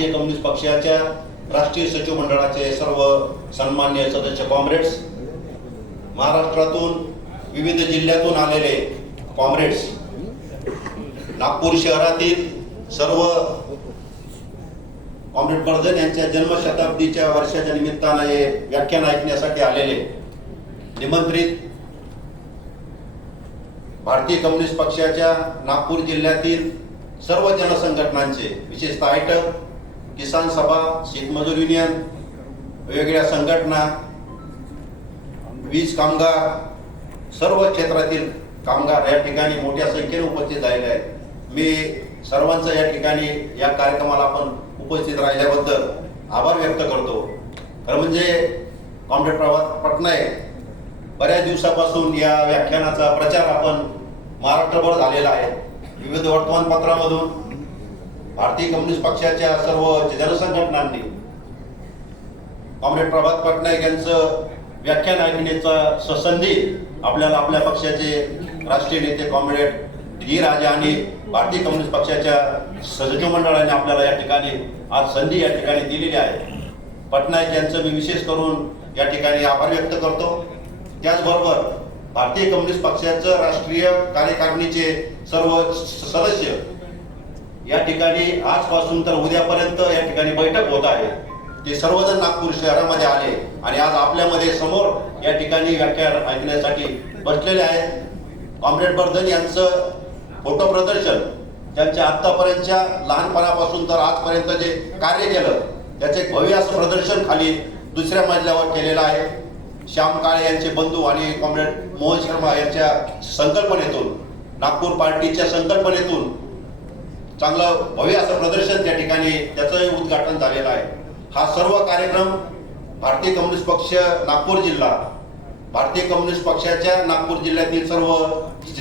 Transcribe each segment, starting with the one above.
भारतीय कम्युनिस्ट पक्षाच्या राष्ट्रीय सचिव मंडळाचे सर्व सन्मान्य सदस्य कॉम्रेड्स महाराष्ट्रातून विविध जिल्ह्यातून आलेले कॉम्रेड्स नागपूर शहरातील सर्व कॉम्रेड बर्धन यांच्या जन्मशताब्दीच्या वर्षाच्या निमित्तानं हे व्याख्यान ऐकण्यासाठी आलेले निमंत्रित भारतीय कम्युनिस्ट पक्षाच्या नागपूर जिल्ह्यातील सर्व जनसंघटनांचे विशेषतः आयटक किसान सभा शेतमजूर युनियन वेगवेगळ्या संघटना वीज कामगार सर्व क्षेत्रातील कामगार या ठिकाणी मोठ्या संख्येने उपस्थित झालेले आहेत. मी सर्वांचं या ठिकाणी या कार्यक्रमाला आपण उपस्थित राहिल्याबद्दल आभार व्यक्त करतो. खरं म्हणजे कॉम्रेड प्रभात पटनायक बऱ्याच दिवसापासून या व्याख्यानाचा प्रचार आपण महाराष्ट्रभर झालेला आहे. विविध वर्तमानपत्रामधून भारतीय कम्युनिस्ट पक्षाच्या सर्व जनसंघटनांनी कॉम्रेड प्रभात पटनायक यांचं व्याख्यान ऐकण्याचा ससंधी आपल्याला आपल्या पक्षाचे राष्ट्रीय नेते कॉम्रेड डी राजा आणि भारतीय कम्युनिस्ट पक्षाच्या सदस्य मंडळाने आपल्याला या ठिकाणी आज संधी या ठिकाणी दिलेली आहे. पटनायक यांचं मी विशेष करून या ठिकाणी आभार व्यक्त करतो. त्याचबरोबर भारतीय कम्युनिस्ट पक्षाचं राष्ट्रीय कार्यकारिणीचे सर्व सदस्य या ठिकाणी आजपासून तर उद्यापर्यंत या ठिकाणी बैठक होत आहे. ते सर्वजण नागपूर शहरामध्ये आले आणि आज आपल्यामध्ये समोर या ठिकाणी व्याख्यान ऐकण्यासाठी बसलेले आहेत. कॉम्रेड वर्धन यांचं फोटो प्रदर्शन त्यांच्या आत्तापर्यंतच्या लहानपणापासून तर आजपर्यंत जे कार्य केलं त्याचे एक भव्य असं प्रदर्शन खाली दुसऱ्या मजल्यावर केलेलं आहे. श्याम काळे यांचे बंधू आणि कॉम्रेड मोहन शर्मा यांच्या संकल्पनेतून नागपूर पार्टीच्या संकल्पनेतून चांगलं भव्य असं प्रदर्शन त्या ठिकाणी त्याचंही उद्घाटन झालेलं आहे. हा सर्व कार्यक्रम भारतीय कम्युनिस्ट पक्ष नागपूर जिल्हा भारतीय कम्युनिस्ट पक्षाच्या नागपूर जिल्ह्यातील सर्व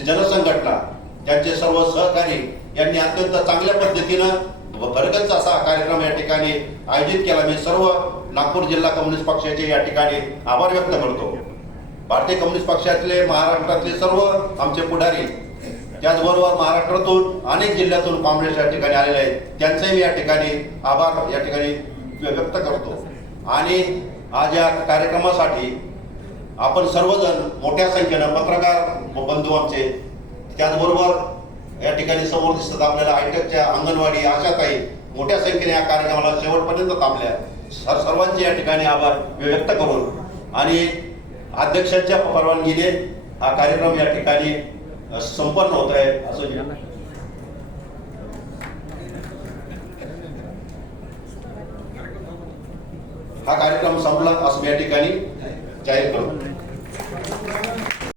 जनसंघटना त्यांचे सर्व सहकारी यांनी अत्यंत चांगल्या पद्धतीनं भरगच असा कार्यक्रम या ठिकाणी आयोजित केला. मी सर्व नागपूर जिल्हा कम्युनिस्ट पक्षाचे या ठिकाणी आभार व्यक्त करतो. भारतीय कम्युनिस्ट पक्षातले महाराष्ट्रातले सर्व आमचे पुढारी त्याचबरोबर महाराष्ट्रातून अनेक जिल्ह्यातून काँग्रेस या ठिकाणी आलेले आहेत. त्यांचेही मी या ठिकाणी आभार या ठिकाणी व्यक्त करतो. आणि आज या कार्यक्रमासाठी आपण सर्वजण मोठ्या संख्येनं पत्रकार बंधू आमचे त्याचबरोबर या ठिकाणी समोर दिसतात आपल्याला आयटकच्या अंगणवाडी आशाताई मोठ्या संख्येने या कार्यक्रमाला शेवटपर्यंत थांबल्या. सर सर्वांचे या ठिकाणी आभार व्यक्त करून. आणि अध्यक्षांच्या परवानगीने हा कार्यक्रम या ठिकाणी संपन्न होत आहे असं हा कार्यक्रम संपला असं या ठिकाणी जाहीर करतो